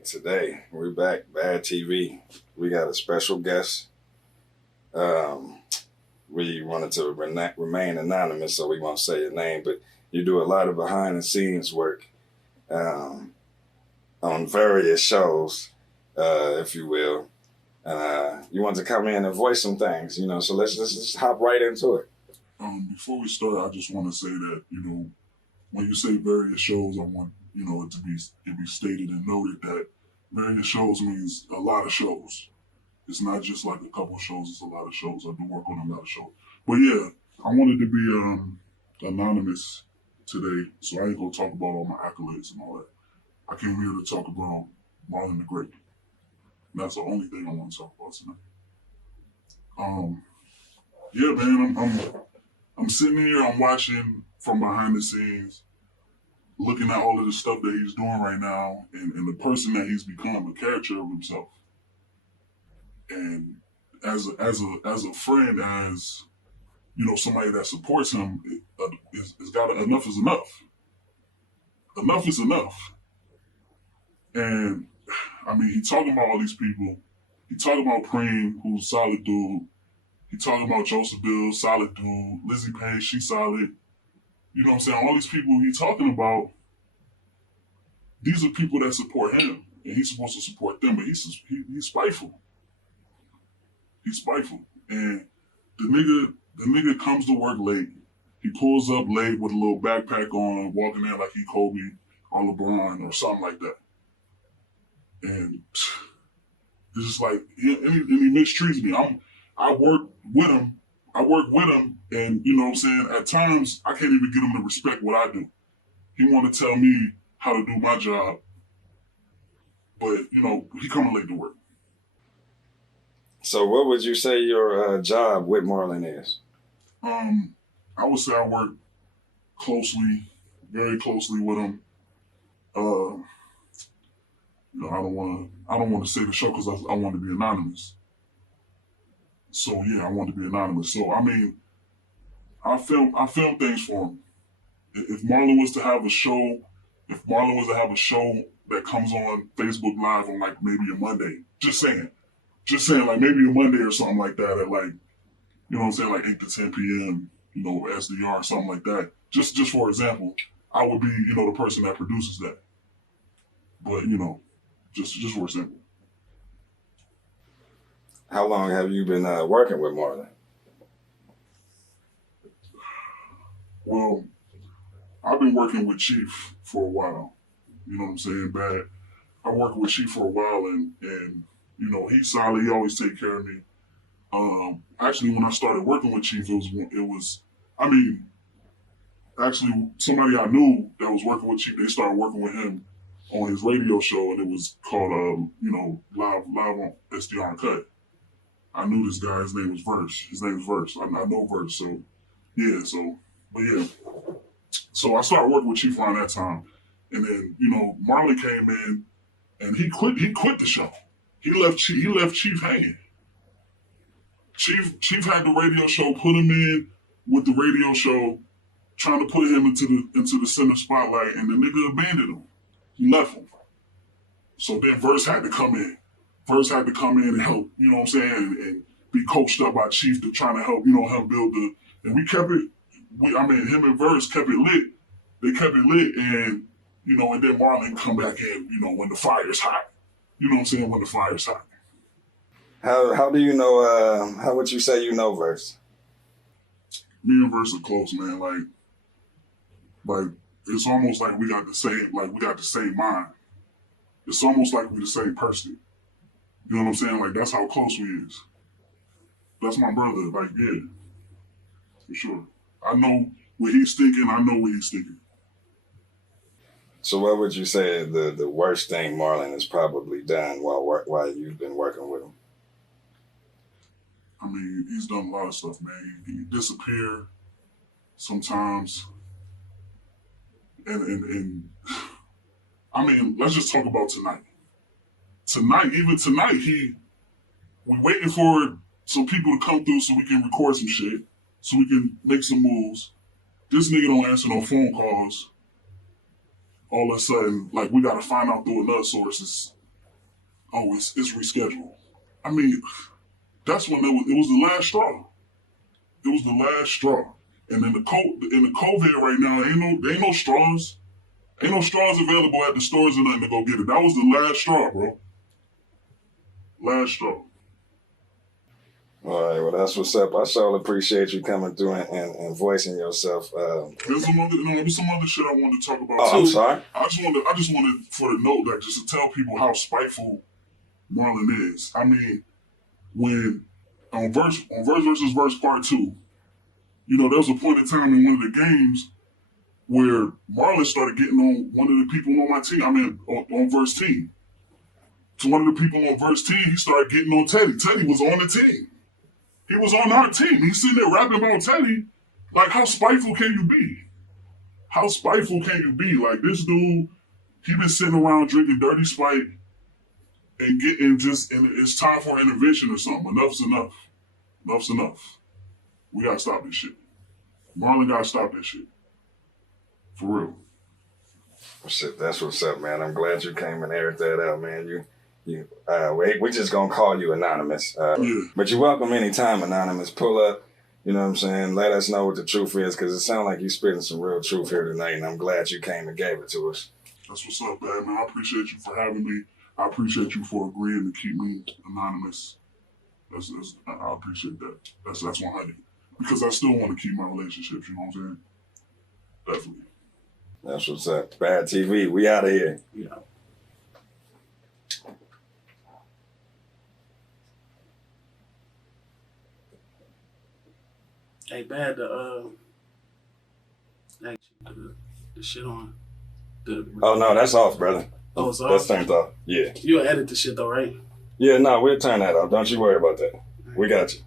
back today. We're back, Bad TV. We got a special guest. Um, we wanted to remain anonymous, so we won't say your name, but you do a lot of behind the scenes work um, on various shows, if you will. You want to come in and voice some things, so let's just hop right into it. Before we start, I just want to say that, when you say various shows, I want, it to be stated and noted that various shows means a lot of shows. It's not just like a couple of shows, it's a lot of shows. I do work on a lot of shows. But yeah, I wanted to be anonymous today, so I ain't gonna talk about all my accolades and all that. I came here to talk about Marlon the Great. And that's the only thing I want to talk about tonight. Yeah, man, I'm sitting here, I'm watching from behind the scenes, looking at all of the stuff that he's doing right now and the person that he's become, a character of himself. And as a friend, as somebody that supports him, it's got enough is enough. Enough is enough. And I mean, he talking about all these people. He talking about Preem, who's a solid dude. He talking about Joseph Bill, solid dude. Lizzie Page, she solid. You know what I'm saying? All these people he talking about, these are people that support him, and he's supposed to support them, but he's spiteful. He's spiteful, and the nigga comes to work late. He pulls up late with a little backpack on, walking in like he Kobe or LeBron or something like that, and it's just like he mistreats me. I work with him. And you know what I'm saying? At times, I can't even get him to respect what I do. He want to tell me how to do my job, but, he coming late to work. So what would you say your job with Marlon is? I would say I work very closely with him. I don't want to say the show because I want to be anonymous. So yeah, I want to be anonymous. So I mean, I film things for him. If Marlon was to have a show that comes on Facebook Live on like maybe a Monday, just saying like maybe a Monday or something like that at like, like 8 to 10 p.m. SDR or something like that. Just for example, I would be the person that produces that. But just for example. How long have you been working with Marlon? Well, I've been working with Chief for a while. You know what I'm saying? Bad. I worked with Chief for a while, and he's solid. He always take care of me. Actually, when I started working with Chief, actually somebody I knew that was working with Chief. They started working with him on his radio show, and it was called live on SDR Cut. I knew this guy. His name was Verse. I know Verse. So yeah. So I started working with Chief around that time, and then Marlon came in, and he quit the show. He left Chief hanging. Chief had the radio show, put him in with the radio show, trying to put him into the center spotlight, and the nigga abandoned him. He left him. So then Verse had to come in. And help, and be coached up by Chief to try to help, him build and we kept it, him and Verse kept it lit. They kept it lit, and, and then Marlon come back in, when the fire's hot. When the fire's hot. How do you know, how would you say Verse? Me and Verse are close, man. Like, it's almost like we got the same mind. It's almost like we're the same person. You know what I'm saying? Like, that's how close we is. That's my brother. Like, yeah. For sure. I know what he's thinking. I know what he's thinking. So what would you say the worst thing Marlon has probably done while you've been working with him? I mean, he's done a lot of stuff, man. He disappeared sometimes. And I mean, let's just talk about tonight. Even tonight, we waiting for some people to come through so we can record some shit, so we can make some moves. This nigga don't answer no phone calls. All of a sudden, like, we gotta find out through another sources oh, it's rescheduled. I mean, that's when it was the last straw. It was the last straw. And in the COVID right now, ain't no straws. Ain't no straws available at the stores or nothing to go get it. That was the last straw, bro. Last straw. All right, well, that's what's up. I sure appreciate you coming through and voicing yourself. There's some other shit I wanted to talk about oh, too. I'm sorry. I just wanted for the note that just to tell people how spiteful Marlon is. I mean, when on verse versus verse part 2, there was a point in time in one of the games where Marlon started getting on one of the people on my team. I mean, on verse team. To one of the people on verse team, he started getting on Teddy. Teddy was on the team. He was on our team. He's sitting there rapping about Teddy. Like, how spiteful can you be? How spiteful can you be? Like, this dude, he been sitting around drinking dirty Sprite and it's time for intervention or something. Enough's enough. Enough's enough. We gotta stop this shit. Marlon gotta stop this shit. For real. Shit, that's what's up, man. I'm glad you came and aired that out, man. We're just gonna call you Anonymous. Yeah. But you're welcome anytime, Anonymous. Pull up, you know what I'm saying? Let us know what the truth is, because it sounds like you're spitting some real truth here tonight, and I'm glad you came and gave it to us. That's what's up, man. I appreciate you for having me. I appreciate you for agreeing to keep me anonymous. I appreciate that. That's 100. Because I still want to keep my relationships, you know what I'm saying? Definitely. That's what's up. Bad TV, we out of here. Yeah. Hey, Bad, the shit on. Oh, no, that's off, brother. Oh, it's off? That's turned off. Yeah. You'll edit the shit, though, right? Yeah, no, we'll turn that off. Don't you worry about that. We got you.